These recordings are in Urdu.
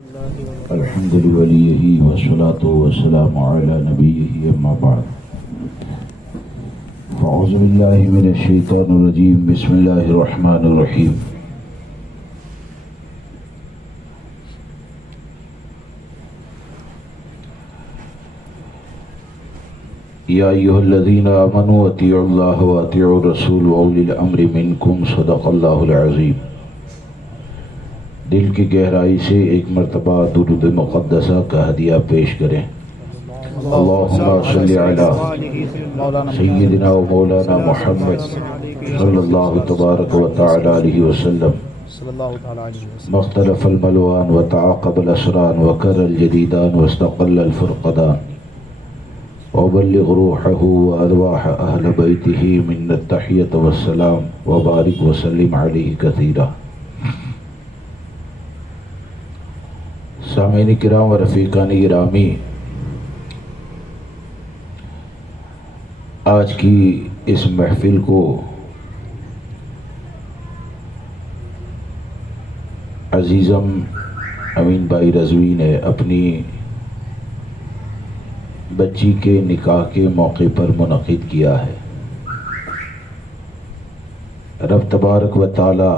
الحمد لوليه والصلاة والسلام على نبيه أما بعد فأعوذ بالله من الشيطان الرجيم بسم الله الرحمن الرحيم يا أيها الذين آمنوا أطيعوا الله وأطيعوا الرسول وأولي الأمر منكم صدق الله العظيم۔ دل کی گہرائی سے ایک مرتبہ درود مقدسہ کا ہدیہ پیش کریں۔ اللہم صلی علی سیدنا و مولانا محمد صلی اللہ تبارک و تعالی علیہ وسلم۔ مختلف الملوان وتعاقب الاسران وکر الجدیدان واستقل الفرقدان وبلغ روحه وارواح اہل بیتہ من التحیۃ والسلام وبارک وسلم علیہ کثیرا۔ سامعین کرام و رفیقان گرامی، آج کی اس محفل کو عزیزم امین بھائی رضوی نے اپنی بچی کے نکاح کے موقع پر منعقد کیا ہے۔ رب تبارک و تعالی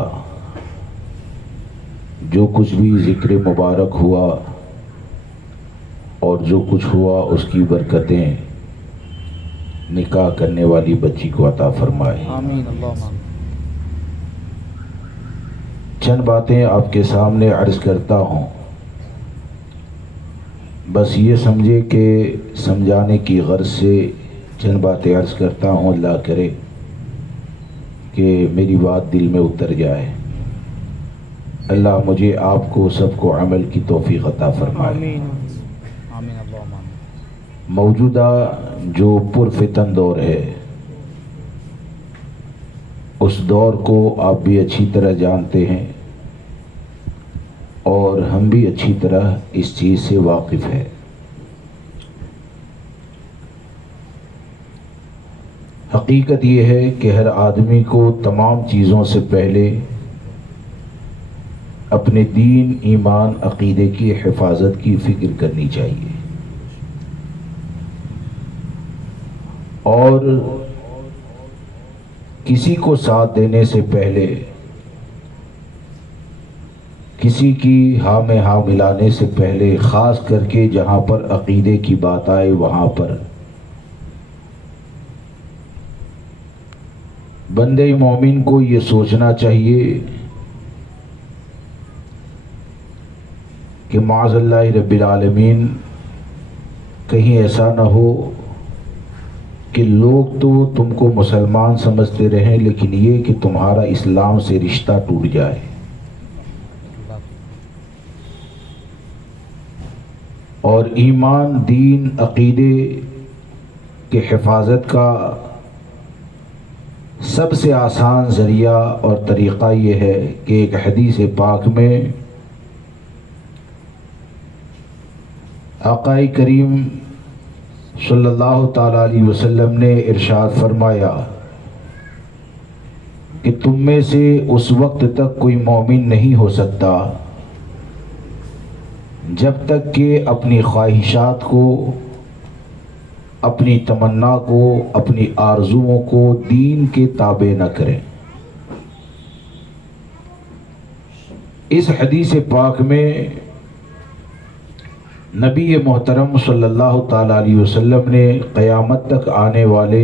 جو کچھ بھی ذکر مبارک ہوا اور جو کچھ ہوا اس کی برکتیں نکاح کرنے والی بچی کو عطا فرمائے۔ آمین اللہم۔ چند باتیں آپ کے سامنے عرض کرتا ہوں، بس یہ سمجھے کہ سمجھانے کی غرض سے چند باتیں عرض کرتا ہوں، اللہ کرے کہ میری بات دل میں اتر جائے۔ اللہ مجھے آپ کو سب کو عمل کی توفیق عطا فرمائے۔ آمین آمین اللہم۔ موجودہ جو پرفتن دور ہے، اس دور کو آپ بھی اچھی طرح جانتے ہیں اور ہم بھی اچھی طرح اس چیز سے واقف ہیں۔ حقیقت یہ ہے کہ ہر آدمی کو تمام چیزوں سے پہلے اپنے دین، ایمان، عقیدے کی حفاظت کی فکر کرنی چاہیے، اور کسی کو ساتھ دینے سے پہلے، کسی کی ہاں میں ہاں ملانے سے پہلے، خاص کر کے جہاں پر عقیدے کی بات آئے وہاں پر بندے مومن کو یہ سوچنا چاہیے کہ معاذ اللہ رب العالمین کہیں ایسا نہ ہو کہ لوگ تو تم کو مسلمان سمجھتے رہیں لیکن یہ کہ تمہارا اسلام سے رشتہ ٹوٹ جائے۔ اور ایمان، دین، عقیدے کے حفاظت کا سب سے آسان ذریعہ اور طریقہ یہ ہے کہ ایک حدیث پاک میں آقا کریم صلی اللہ تعالی علیہ وسلم نے ارشاد فرمایا کہ تم میں سے اس وقت تک کوئی مومن نہیں ہو سکتا جب تک کہ اپنی خواہشات کو، اپنی تمنا کو، اپنی آرزوؤں کو دین کے تابع نہ کرے۔ اس حدیث پاک میں نبی محترم صلی اللہ تعالی علیہ وسلم نے قیامت تک آنے والے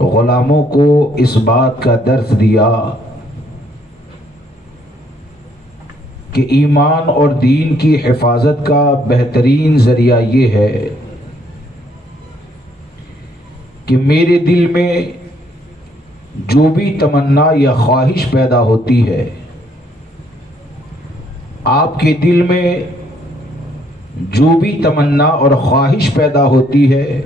غلاموں کو اس بات کا درس دیا کہ ایمان اور دین کی حفاظت کا بہترین ذریعہ یہ ہے کہ میرے دل میں جو بھی تمنا یا خواہش پیدا ہوتی ہے، آپ کے دل میں جو بھی تمنا اور خواہش پیدا ہوتی ہے،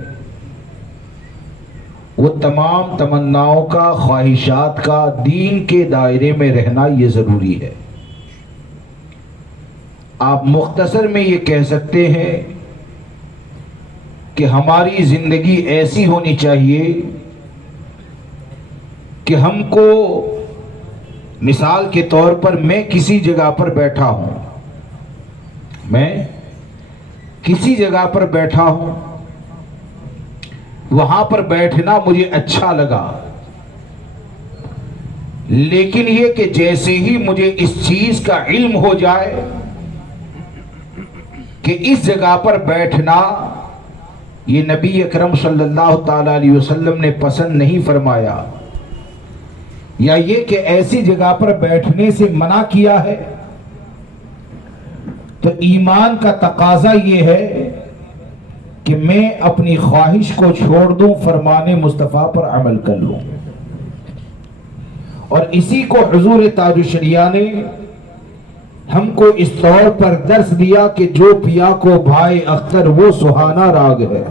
وہ تمام تمناؤں کا، خواہشات کا دین کے دائرے میں رہنا یہ ضروری ہے۔ آپ مختصر میں یہ کہہ سکتے ہیں کہ ہماری زندگی ایسی ہونی چاہیے کہ ہم کو، مثال کے طور پر میں کسی جگہ پر بیٹھا ہوں میں کسی جگہ پر بیٹھا ہوں، وہاں پر بیٹھنا مجھے اچھا لگا، لیکن یہ کہ جیسے ہی مجھے اس چیز کا علم ہو جائے کہ اس جگہ پر بیٹھنا یہ نبی اکرم صلی اللہ تعالی علیہ وسلم نے پسند نہیں فرمایا، یا یہ کہ ایسی جگہ پر بیٹھنے سے منع کیا ہے، تو ایمان کا تقاضا یہ ہے کہ میں اپنی خواہش کو چھوڑ دوں، فرمان مصطفیٰ پر عمل کر لوں۔ اور اسی کو حضور تاج الشریعہ نے ہم کو اس طور پر درس دیا کہ جو پیا کو بھائے اختر وہ سہانا راگ ہے،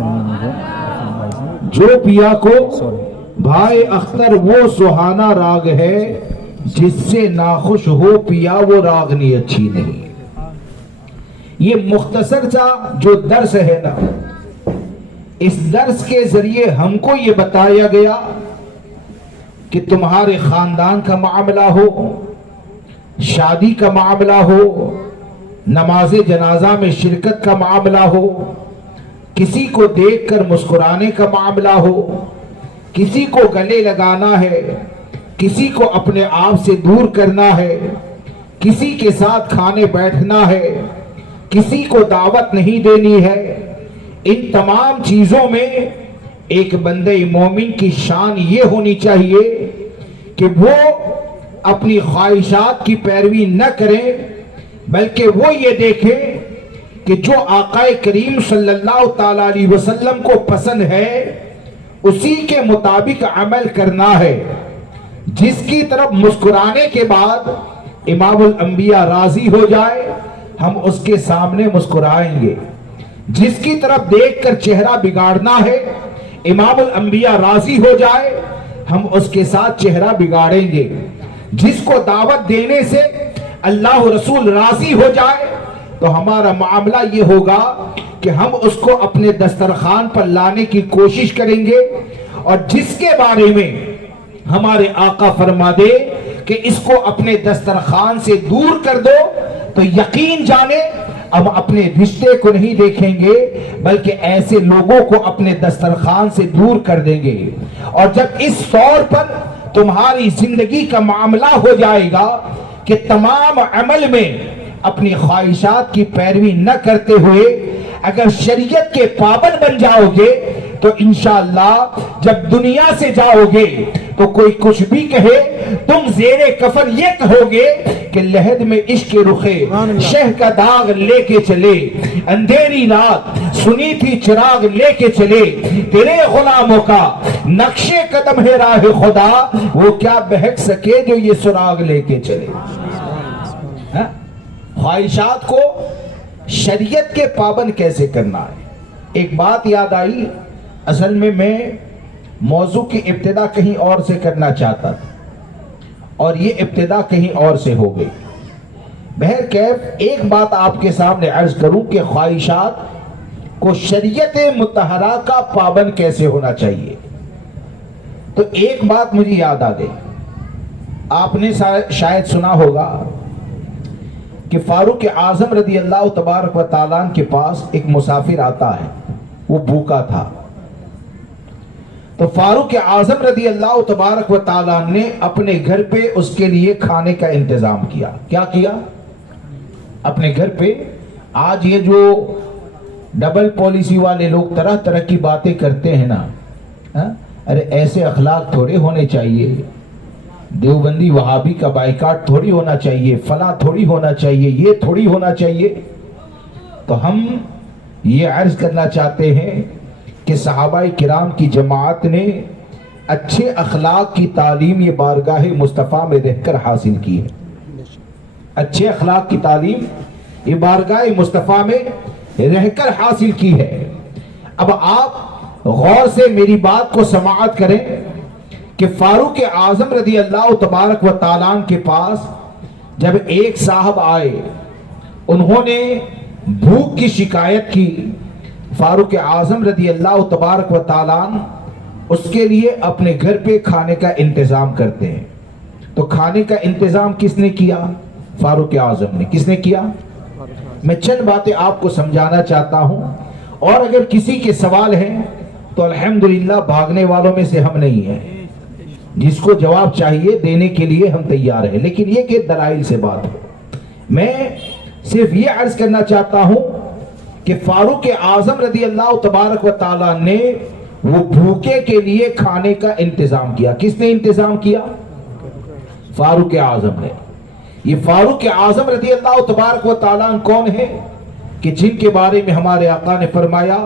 جو پیا کو بھائے اختر وہ سہانا راگ ہے، جس سے ناخوش ہو پیا وہ راگنی اچھی نہیں۔ یہ مختصر سا جو درس ہے نا، اس درس کے ذریعے ہم کو یہ بتایا گیا کہ تمہارے خاندان کا معاملہ ہو، شادی کا معاملہ ہو، نماز جنازہ میں شرکت کا معاملہ ہو، کسی کو دیکھ کر مسکرانے کا معاملہ ہو، کسی کو گلے لگانا ہے، کسی کو اپنے آپ سے دور کرنا ہے، کسی کے ساتھ کھانے بیٹھنا ہے، کسی کو دعوت نہیں دینی ہے، ان تمام چیزوں میں ایک بندہ مومن کی شان یہ ہونی چاہیے کہ وہ اپنی خواہشات کی پیروی نہ کریں، بلکہ وہ یہ دیکھیں کہ جو آقا کریم صلی اللہ تعالی علیہ وسلم کو پسند ہے اسی کے مطابق عمل کرنا ہے۔ جس کی طرف مسکرانے کے بعد امام الانبیاء راضی ہو جائے ہم اس کے سامنے مسکرائیں گے، جس کی طرف دیکھ کر چہرہ بگاڑنا ہے امام الانبیاء راضی ہو جائے ہم اس کے ساتھ چہرہ بگاڑیں گے، جس کو دعوت دینے سے اللہ رسول راضی ہو جائے تو ہمارا معاملہ یہ ہوگا کہ ہم اس کو اپنے دسترخوان پر لانے کی کوشش کریں گے، اور جس کے بارے میں ہمارے آقا فرما دے کہ اس کو اپنے دسترخوان سے دور کر دو تو یقین جانے ہم اپنے رشتے کو نہیں دیکھیں گے بلکہ ایسے لوگوں کو اپنے دسترخوان سے دور کر دیں گے۔ اور جب اس طور پر تمہاری زندگی کا معاملہ ہو جائے گا کہ تمام عمل میں اپنی خواہشات کی پیروی نہ کرتے ہوئے اگر شریعت کے پابند بن جاؤ گے تو انشاءاللہ جب دنیا سے جاؤ گے تو کوئی کچھ بھی کہے تم زیر کفن یہ کہو گے کہ لحد میں عشق رخے شہ کا داغ لے کے چلے، اندھیری رات سنی تھی چراغ لے کے چلے، تیرے غلاموں کا نقش قدم ہے راہ خدا، وہ کیا بہک سکے جو یہ سراغ لے کے چلے۔ خواہشات کو شریعت کے پابند کیسے کرنا ہے؟ ایک بات یاد آئی، اصل میں موضوع کی ابتدا کہیں اور سے کرنا چاہتا تھا اور یہ ابتدا کہیں اور سے ہو گئی۔ بہرکیف ایک بات آپ کے سامنے عرض کروں کہ خواہشات کو شریعت مطہرہ کا پابند کیسے ہونا چاہیے، تو ایک بات مجھے یاد آ گئی۔ آپ نے شاید سنا ہوگا کہ فاروق اعظم رضی اللہ تبارک و تعالیٰ کے پاس ایک مسافر آتا ہے، وہ بھوکا تھا، تو فاروق اعظم رضی اللہ تبارک و تعالیٰ نے اپنے گھر پہ اس کے لیے کھانے کا انتظام کیا۔ کیا کیا؟ اپنے گھر پہ آج یہ جو ڈبل پالیسی والے لوگ طرح طرح کی باتیں کرتے ہیں نا، ارے ایسے اخلاق تھوڑے ہونے چاہیے، دیوبندی وہابی کا بائیکاٹ تھوڑی ہونا چاہیے، فلاں تھوڑی ہونا چاہیے، یہ تھوڑی ہونا چاہیے۔ تو ہم یہ عرض کرنا چاہتے ہیں کہ صحابہ کرام کی جماعت نے اچھے اخلاق کی تعلیم یہ بارگاہ مصطفیٰ میں رہ کر حاصل کی ہے۔ اچھے اخلاق کی تعلیم یہ بارگاہ مصطفیٰ میں رہ کر حاصل کی ہے۔ اب آپ غور سے میری بات کو سماعت کریں کہ فاروق اعظم رضی اللہ تبارک و تعالیٰ کے پاس جب ایک صاحب آئے، انہوں نے بھوک کی شکایت کی، فاروق اعظم رضی اللہ تبارک و تعالیٰ اس کے لیے اپنے گھر پہ کھانے کا انتظام کرتے ہیں۔ تو کھانے کا انتظام کس نے کیا؟ فاروق اعظم نے۔ کس نے کیا؟ میں چند باتیں آپ کو سمجھانا چاہتا ہوں، اور اگر کسی کے سوال ہیں تو الحمدللہ بھاگنے والوں میں سے ہم نہیں ہیں، جس کو جواب چاہیے دینے کے لیے ہم تیار ہیں، لیکن یہ کہ دلائل سے بات ہو۔ میں صرف یہ عرض کرنا چاہتا ہوں کہ فاروق اعظم رضی اللہ تبارک و تعالیٰ نے وہ بھوکے کے لیے کھانے کا انتظام کیا۔ کس نے انتظام کیا؟ فاروق اعظم نے۔ یہ فاروق اعظم رضی اللہ تبارک و تعالیٰ کون ہے کہ جن کے بارے میں ہمارے آقا نے فرمایا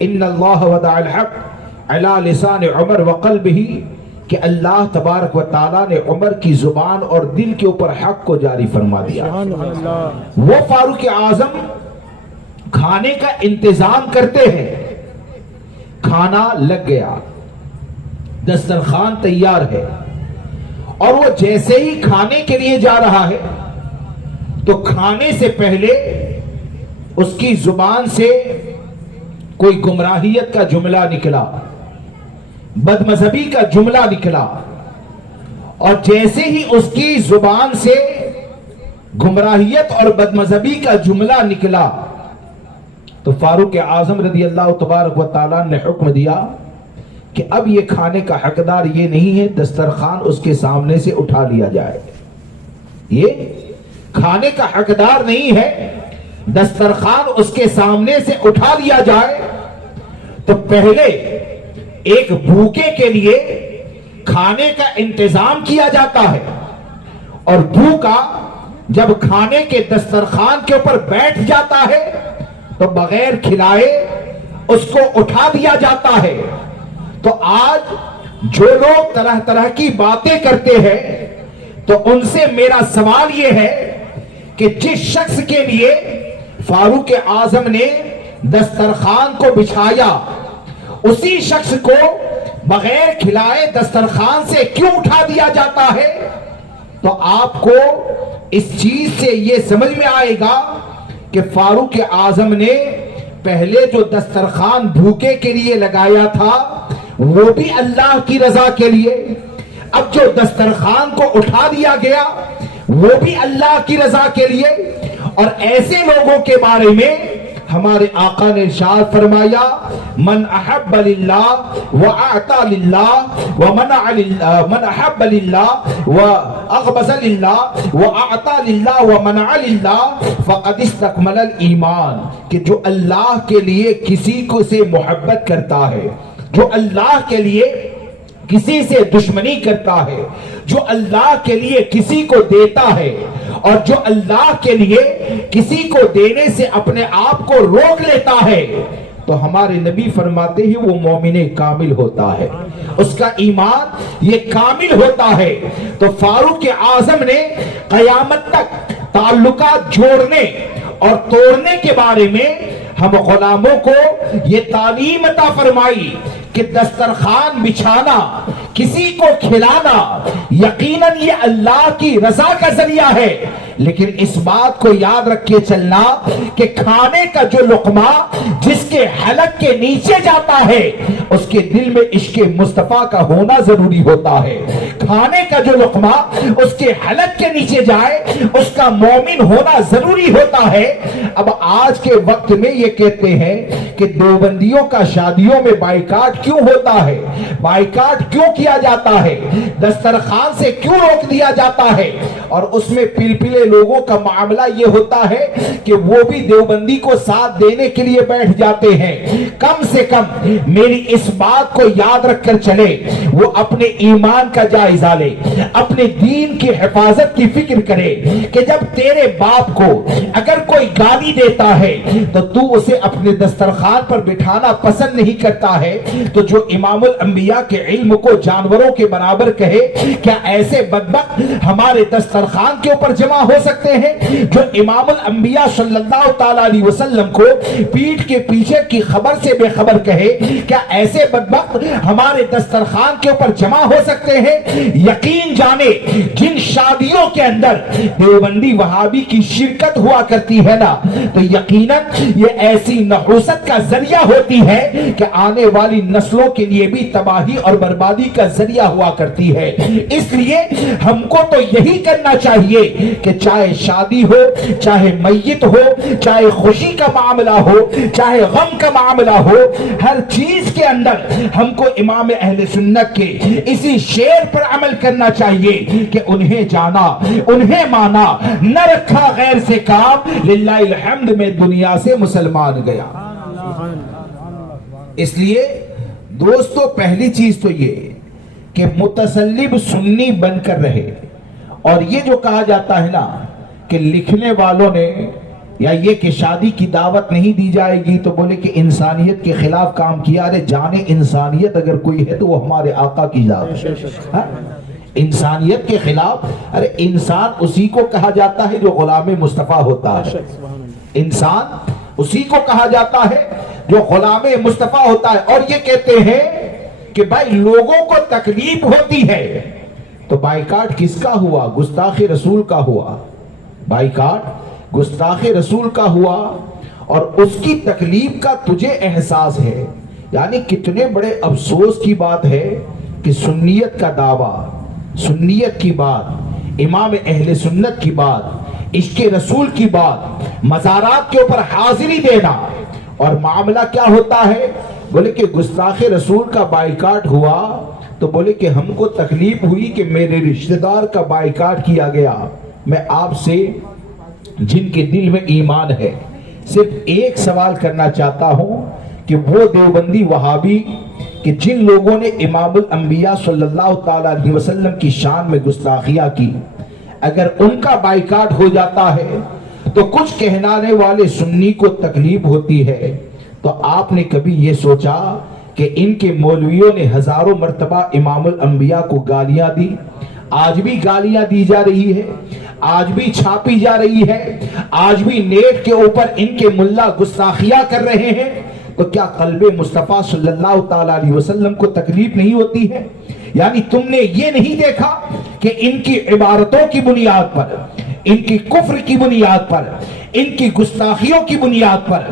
ان اللہ وضع الحق علی لسان عمر وقلبہ، کہ اللہ تبارک و تعالیٰ نے عمر کی زبان اور دل کے اوپر حق کو جاری فرما دیا۔ وہ فاروق اعظم کھانے کا انتظام کرتے ہیں، کھانا لگ گیا، دسترخوان تیار ہے، اور وہ جیسے ہی کھانے کے لیے جا رہا ہے تو کھانے سے پہلے اس کی زبان سے کوئی گمراہیت کا جملہ نکلا، بد مذہبی کا جملہ نکلا، اور جیسے ہی اس کی زبان سے گمراہیت اور بد مذہبی کا جملہ نکلا تو فاروق اعظم رضی اللہ تبارک و تعالیٰ نے حکم دیا کہ اب یہ کھانے کا حقدار یہ نہیں ہے، دسترخوان اس کے سامنے سے اٹھا لیا جائے۔ یہ کھانے کا حقدار نہیں ہے، دسترخوان اس کے سامنے سے اٹھا لیا جائے۔ تو پہلے ایک بھوکے کے لیے کھانے کا انتظام کیا جاتا ہے، اور بھوکا جب کھانے کے دسترخوان کے اوپر بیٹھ جاتا ہے تو بغیر کھلائے اس کو اٹھا دیا جاتا ہے۔ تو آج جو لوگ طرح طرح کی باتیں کرتے ہیں تو ان سے میرا سوال یہ ہے کہ جس شخص کے لیے فاروق اعظم نے دسترخوان کو بچھایا، اسی شخص کو بغیر کھلائے دسترخوان سے کیوں اٹھا دیا جاتا ہے؟ تو آپ کو اس چیز سے یہ سمجھ میں آئے گا کہ فاروق اعظم نے پہلے جو دسترخوان بھوکے کے لیے لگایا تھا وہ بھی اللہ کی رضا کے لیے، اب جو دسترخوان کو اٹھا دیا گیا وہ بھی اللہ کی رضا کے لیے۔ اور ایسے لوگوں کے بارے میں ہمارے آقا نے ارشاد فرمایا من احب للہ واعطى للہ ومنع للہ، من احب للہ واغبض للہ واعطى للہ ومنع للہ فقد استکمل الایمان، کہ جو اللہ کے لیے کسی کو سے محبت کرتا ہے، جو اللہ کے لیے کسی سے دشمنی کرتا ہے، جو اللہ کے لیے کسی کو دیتا ہے، اور جو اللہ کے لیے کسی کو دینے سے اپنے آپ کو روک لیتا ہے، تو ہمارے نبی فرماتے ہیں وہ مومن کامل ہوتا ہے، اس کا ایمان یہ کامل ہوتا ہے۔ تو فاروق اعظم نے قیامت تک تعلقات جوڑنے اور توڑنے کے بارے میں ہم غلاموں کو یہ تعلیم عطا فرمائی کہ دسترخوان بچھانا، کسی کو کھلانا یقیناً یہ اللہ کی رضا کا ذریعہ ہے، لیکن اس بات کو یاد رکھ کے چلنا کہ کھانے کا جو لقمہ جس کے حلق کے نیچے جاتا ہے اس کے دل میں عشق مصطفیٰ کا ہونا ضروری ہوتا ہے۔ کھانے کا جو لقمہ اس کے حلق کے نیچے جائے اس کا مومن ہونا ضروری ہوتا ہے۔ اب آج کے وقت میں یہ کہتے ہیں کہ دیوبندیوں کا شادیوں میں بائیکاٹ کیوں ہوتا ہے، بائیکاٹ کیوں کیا جاتا ہے، دسترخوان سے کیوں روک دیا جاتا ہے، اور اس میں پلپلے لوگوں کا معاملہ یہ ہوتا ہے کہ وہ بھی دیوبندی کو ساتھ دینے کے لیے بیٹھ جاتے ہیں۔ کم سے کم میری اس بات کو یاد رکھ کر چلے، وہ اپنے ایمان کا جائزہ لے، اپنے دین کی حفاظت کی فکر کرے کہ جب تیرے باپ کو اگر کوئی گالی دیتا ہے تو اسے اپنے دسترخوان پر بٹھانا پسند نہیں کرتا ہے، تو جو امام الانبیاء کے علم کو جانوروں کے برابر کہے، کیا ایسے بدبخت ہمارے دسترخوان کے اوپر جمع ہو سکتے ہیں؟ جو امام الانبیاء صلی اللہ تعالی علیہ وسلم کو پیٹھ کے پیچھے کی خبر سے بے خبر کہے، کیا ایسے بدبخت ہمارے دسترخوان کے اوپر جمع ہو سکتے ہیں؟ یقین جانے جن شادیوں کے اندر دیوبندی وہابی کی شرکت ہوا کرتی ہے نا، تو یقیناً یہ ایسی نحوست کا ذریعہ ہوتی ہے کہ آنے والی نسلوں کے لیے بھی تباہی اور بربادی کا ذریعہ ہوا کرتی ہے۔ اس لیے ہم کو تو یہی کرنا چاہیے کہ چاہے شادی ہو، چاہے میت ہو، چاہے خوشی کا معاملہ ہو، چاہے غم کا معاملہ ہو، ہر چیز کے اندر ہم کو امام اہل سنت کے اسی شعر پر عمل کرنا چاہیے کہ انہیں جانا، انہیں مانا، نہ رکھا غیر سے کام، للہ الحمد میں دنیا سے مسلمان گیا۔ اس لیے دوستو پہلی چیز تو یہ کہ متسلب سنی بن کر رہے، اور یہ جو کہا جاتا ہے نا کہ لکھنے والوں نے یا یہ کہ شادی کی دعوت نہیں دی جائے گی تو بولے کہ انسانیت کے خلاف کام کیا، ارے جانے انسانیت اگر کوئی ہے تو وہ ہمارے آقا کی ذات ہے۔ انسانیت کے خلاف، ارے انسان اسی کو کہا جاتا ہے جو غلام مصطفیٰ ہوتا ہے، انسان اسی کو کہا جاتا ہے جو غلام مصطفیٰ ہوتا ہے۔ اور یہ کہتے ہیں کہ بھائی لوگوں کو تکلیف ہوتی ہے تو بائیکاٹ کس کا ہوا؟ گستاخ رسول کا ہوا، بائیکاٹ گستاخ رسول کا ہوا، اور اس کی تکلیف کا تجھے احساس ہے۔ یعنی کتنے بڑے افسوس کی بات ہے کہ سنیت کا دعویٰ، سنیت کی بات، امام اہل سنت کی بات، عشق رسول کی بات، مزارات کے اوپر حاضری دینا، اور معاملہ کیا ہوتا ہے؟ بولے کہ گستاخ رسول کا بائیکاٹ ہوا تو بولے کہ ہم کو تکلیف ہوئی کہ میرے رشتہ دار کا بائیکاٹ کیا گیا۔ میں آپ سے جن کے دل میں ایمان ہے صرف ایک سوال کرنا چاہتا ہوں کہ وہ دیوبندی وہابی کہ جن لوگوں نے امام الانبیاء صلی اللہ تعالیٰ علیہ وسلم کی شان میں گستاخیاں کی، اگر ان کا بائیکاٹ ہو جاتا ہے تو کچھ کہلانے والے سنی کو تکلیف ہوتی ہے، تو آپ نے کبھی یہ سوچا کہ ان کے مولویوں نے ہزاروں مرتبہ امام الانبیاء کو گالیاں دی، آج بھی گالیاں دی جا رہی ہے، آج بھی چھاپی جا رہی ہے، آج بھی نیٹ کے اوپر ان کے ملا گستاخیاں کر رہے ہیں، تو کیا قلب مصطفیٰ صلی اللہ تعالیٰ علیہ وسلم کو تکلیف نہیں ہوتی ہے؟ یعنی تم نے یہ نہیں دیکھا کہ ان کی عبارتوں کی بنیاد پر، ان کی کفر کی بنیاد پر، ان کی گستاخیوں کی بنیاد پر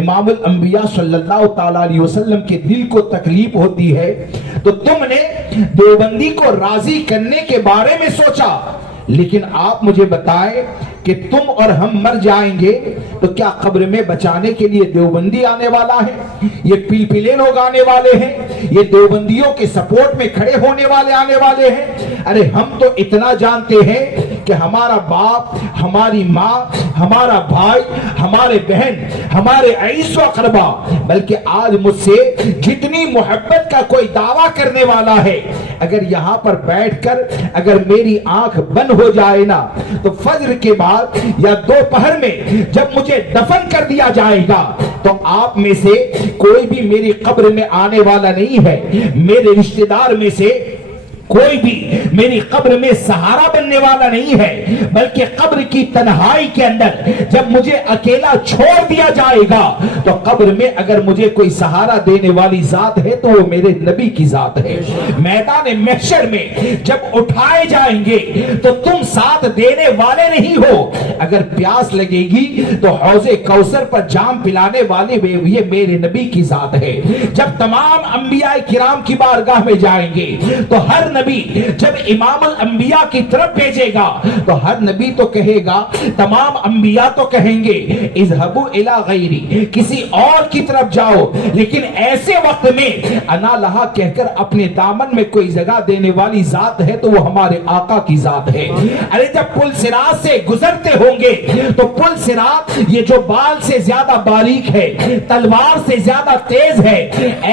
امام الانبیاء صلی اللہ تعالیٰ علیہ وسلم کے دل کو تکلیف ہوتی ہے، تو تم نے دیوبندی کو راضی کرنے کے بارے میں سوچا۔ لیکن آپ مجھے بتائیں کہ تم اور ہم مر جائیں گے تو کیا قبر میں بچانے کے لیے دیوبندی آنے والا ہے؟ یہ پیلپلے لوگ آنے والے ہیں؟ یہ دیوبندیوں کے سپورٹ میں کھڑے ہونے والے آنے والے ہیں؟ ارے ہم تو اتنا جانتے ہیں کہ ہمارا باپ، ہماری ماں، ہمارا بھائی، ہمارے بہن، ہمارے عیش و اقربا، بلکہ آج مجھ سے جتنی محبت کا کوئی دعویٰ کرنے والا ہے، اگر یہاں پر بیٹھ کر اگر میری آنکھ بند ہو جائے نا تو فجر کے بعد یا دوپہر میں جب مجھے دفن کر دیا جائے گا تو آپ میں سے کوئی بھی میری قبر میں آنے والا نہیں ہے، میرے رشتہ دار میں سے کوئی بھی میری قبر میں سہارا بننے والا نہیں ہے، بلکہ قبر کی تنہائی کے اندر جب مجھے اکیلا چھوڑ دیا جائے گا تو قبر میں اگر مجھے کوئی سہارا دینے والی ذات ہے تو وہ میرے نبی کی ذات ہے۔ میدان محشر میں جب اٹھائے جائیں گے تو تم ساتھ دینے والے نہیں ہو، اگر پیاس لگے گی تو حوض کوثر پر جام پلانے والے یہ میرے نبی کی ذات ہے۔ جب تمام انبیاء کرام کی بارگاہ میں جائیں گے تو ہر نبی جب امام الانبیاء کی طرف بھیجے گا تو ہر نبی تو کہے گا، تمام انبیاء تو کہیں گے اذهبوا الى غیری، کسی اور کی طرف جاؤ، لیکن ایسے وقت میں انا لہا کہہ کر اپنے دامن میں کوئی جگہ دینے والی ذات ہے تو وہ ہمارے آقا کی ذات ہے۔ ارے جب پل صراط سے گزرتے ہوں گے تو پل صراط یہ جو بال سے زیادہ باریک ہے، تلوار سے زیادہ تیز ہے،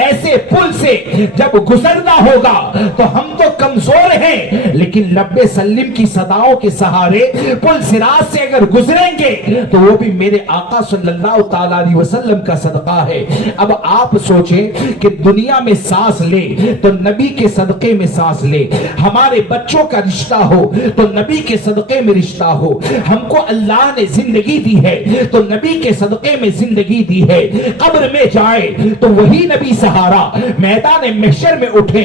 ایسے پل سے جب گزرنا ہوگا تو ہم تو کمزور ہیں، لیکن لبے سلم کی صداؤں کے سہارے پل صراط سے اگر گزریں گے تو وہ بھی میرے آقا صلی اللہ تعالیٰ علیہ وسلم کا صدقہ ہے۔ اب آپ سوچیں کہ دنیا میں سانس لے تو نبی کے صدقے میں سانس لے، ہمارے بچوں کا رشتہ ہو تو نبی کے صدقے میں رشتہ ہو، ہم کو اللہ نے زندگی دی ہے تو نبی کے صدقے میں زندگی دی ہے، قبر میں جائے تو وہی نبی سہارا، میدان محشر میں اٹھے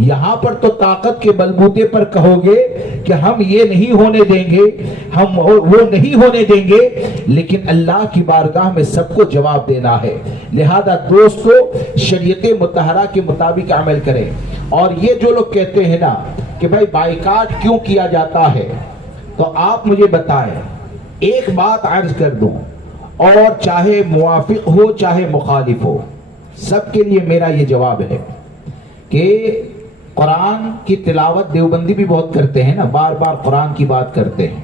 یہاں پر تو طاقت کے بلبوتے پر کہو گے کہ ہم یہ نہیں ہونے دیں گے، ہم وہ نہیں ہونے دیں گے، لیکن اللہ کی بارگاہ میں سب کو جواب دینا ہے۔ لہذا دوستو شریعت مطہرہ کے مطابق عمل کریں۔ اور یہ جو لوگ کہتے ہیں نا کہ بھائی بائیکاٹ کیوں کیا جاتا ہے، تو آپ مجھے بتائیں، ایک بات عرض کر دوں، اور چاہے موافق ہو چاہے مخالف ہو، سب کے لیے میرا یہ جواب ہے کہ قرآن کی تلاوت دیوبندی بھی بہت کرتے ہیں نا، بار بار قرآن کی بات کرتے ہیں،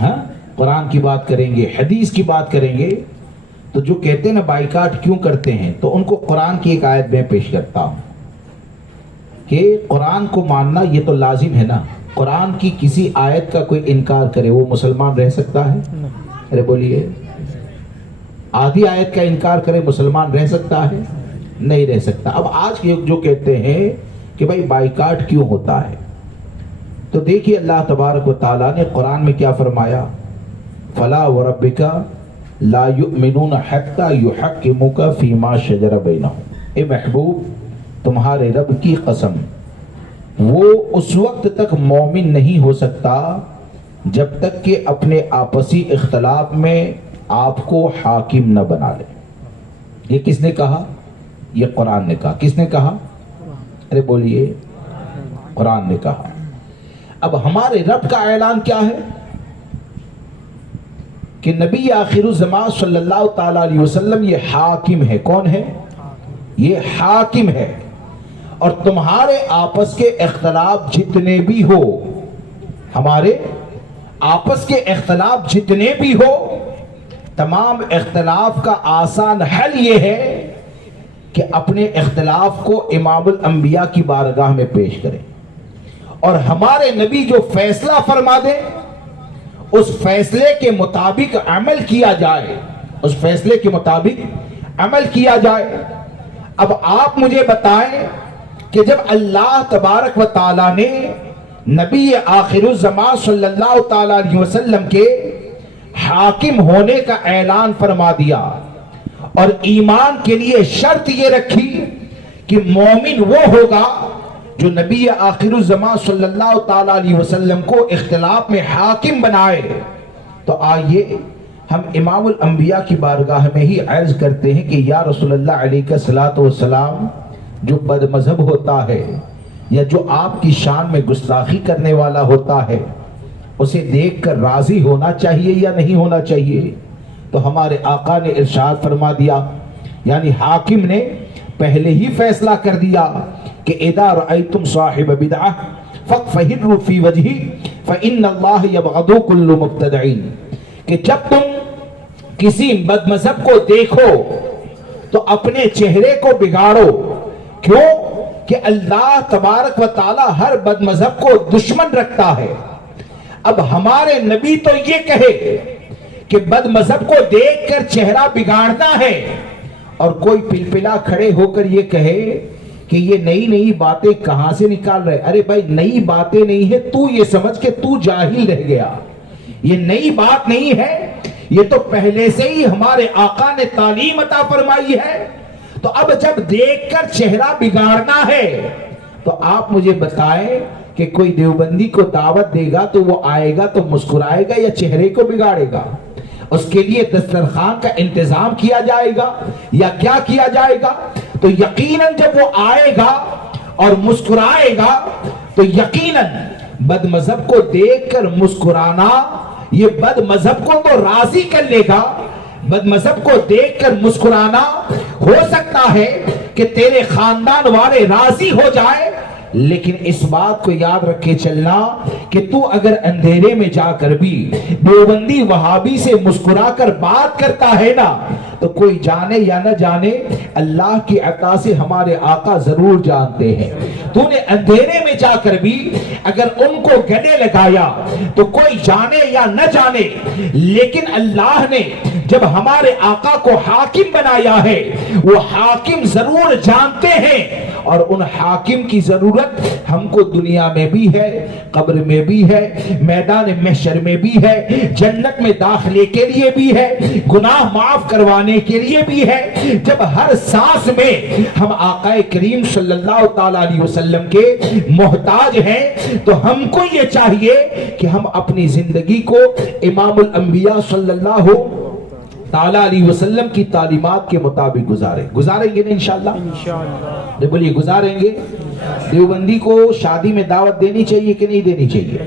ہاں قرآن کی بات کریں گے، حدیث کی بات کریں گے، تو جو کہتے ہیں نا بائیکاٹ کیوں کرتے ہیں، تو ان کو قرآن کی ایک آیت میں پیش کرتا ہوں کہ قرآن کو ماننا یہ تو لازم ہے نا۔ قرآن کی کسی آیت کا کوئی انکار کرے وہ مسلمان رہ سکتا ہے؟ ارے بولیے، آدھی آیت کا انکار کرے مسلمان رہ سکتا ہے؟ نہیں رہ سکتا۔ اب آج کے جو کہتے ہیں کہ بھائی بائیکاٹ کیوں ہوتا ہے، تو دیکھیے اللہ تبارک و تعالیٰ نے قرآن میں کیا فرمایا، فَلَا وَرَبِّكَ لَا يُؤْمِنُونَ حَتَّى يُحَكِّمُوكَ فِي مَا شَجَرَ بَيْنَهُمْ۔ اے محبوب تمہارے رب کی قسم، وہ اس وقت تک مومن نہیں ہو سکتا جب تک کہ اپنے آپسی اختلاف میں آپ کو حاکم نہ بنا لے۔ یہ کس نے کہا؟ یہ قرآن نے کہا۔ کس نے کہا؟ ارے بولیے، قرآن نے کہا۔ اب ہمارے رب کا اعلان کیا ہے کہ نبی آخر الزمان صلی اللہ تعالی علیہ وسلم یہ حاکم ہے۔ کون ہے؟ یہ حاکم ہے۔ اور تمہارے آپس کے اختلاف جتنے بھی ہو، ہمارے آپس کے اختلاف جتنے بھی ہو، تمام اختلاف کا آسان حل یہ ہے کہ اپنے اختلاف کو امام الانبیاء کی بارگاہ میں پیش کریں، اور ہمارے نبی جو فیصلہ فرما دے اس فیصلے کے مطابق عمل کیا جائے، اس فیصلے کے مطابق عمل کیا جائے۔ اب آپ مجھے بتائیں کہ جب اللہ تبارک و تعالیٰ نے نبی آخر الزمان صلی اللہ تعالیٰ علیہ وسلم کے حاکم ہونے کا اعلان فرما دیا، اور ایمان کے لیے شرط یہ رکھی کہ مومن وہ ہوگا جو نبی آخر الزمان صلی اللہ تعالیٰ علیہ وسلم کو اختلاف میں حاکم بنائے، تو آئیے ہم امام الانبیاء کی بارگاہ میں ہی عرض کرتے ہیں کہ یا رسول اللہ علیہ الصلوۃ والسلام، جو بد مذہب ہوتا ہے یا جو آپ کی شان میں گستاخی کرنے والا ہوتا ہے، اسے دیکھ کر راضی ہونا چاہیے یا نہیں ہونا چاہیے؟ تو ہمارے آقا نے ارشاد فرما دیا، یعنی حاکم نے پہلے ہی فیصلہ کر دیا کہ اذا رأیتم صاحب بدعہ فاقفہروا فی وجہہ فإن اللہ یبغض کل مبتدع، کہ جب تم کسی بد مذہب کو دیکھو تو اپنے چہرے کو بگاڑو۔ کیوں؟ کہ اللہ تبارک و تعالی ہر بد مذہب کو دشمن رکھتا ہے۔ اب ہمارے نبی تو یہ کہے کہ بد مذہب کو دیکھ کر چہرہ بگاڑنا ہے، اور کوئی پلپلا کھڑے ہو کر یہ کہے کہ یہ نئی نئی باتیں کہاں سے نکال رہے؟ ارے بھائی نئی باتیں نہیں ہے، تو یہ سمجھ کہ تو جاہل رہ گیا، یہ نئی بات نہیں ہے، یہ تو پہلے سے ہی ہمارے آقا نے تعلیم عطا فرمائی ہے۔ تو اب جب دیکھ کر چہرہ بگاڑنا ہے تو آپ مجھے بتائیں کہ کوئی دیوبندی کو دعوت دے گا تو وہ آئے گا تو مسکرائے گا یا چہرے کو بگاڑے گا؟ اس کے لیے دسترخوان کا انتظام کیا جائے گا یا کیا کیا جائے گا؟ تو یقیناً جب وہ آئے گا اور مسکرائے گا تو یقیناً بد مذہب کو دیکھ کر مسکرانا یہ بد مذہب کو تو راضی کر لے گا۔ بد مذہب کو دیکھ کر مسکرانا ہو سکتا ہے کہ تیرے خاندان والے راضی ہو جائے، لیکن اس بات کو یاد رکھے چلنا کہ تو اگر اندھیرے میں جا کر بھی دیوبندی وہابی سے مسکرا کر بات کرتا ہے نا، تو کوئی جانے یا نہ جانے اللہ کی عطا سے ہمارے آقا ضرور جانتے ہیں۔ تو نے اندھیرے میں جا کر بھی اگر ان کو گلے لگایا تو کوئی جانے یا نہ جانے، لیکن اللہ نے جب ہمارے آقا کو حاکم بنایا ہے وہ حاکم ضرور جانتے ہیں، اور ان حاکم کی ضرورت ہم کو دنیا میں بھی ہے، قبر میں بھی ہے، میدان محشر میں بھی ہے، جنت میں داخلے کے لیے بھی ہے، گناہ معاف کروانے کے لیے بھی ہے۔ جب ہر سانس میں ہم آقا کریم صلی اللہ تعالیٰ علیہ وسلم کے محتاج ہیں تو ہم کو یہ چاہیے کہ ہم اپنی زندگی کو امام الانبیاء صلی اللہ تعالیٰ علیہ وسلم کی تعلیمات کے مطابق گزاریں گے نا انشاءاللہ؟ بولیے گزاریں گے۔ دیوبندی کو شادی میں دعوت دینی چاہیے کہ نہیں دینی چاہیے؟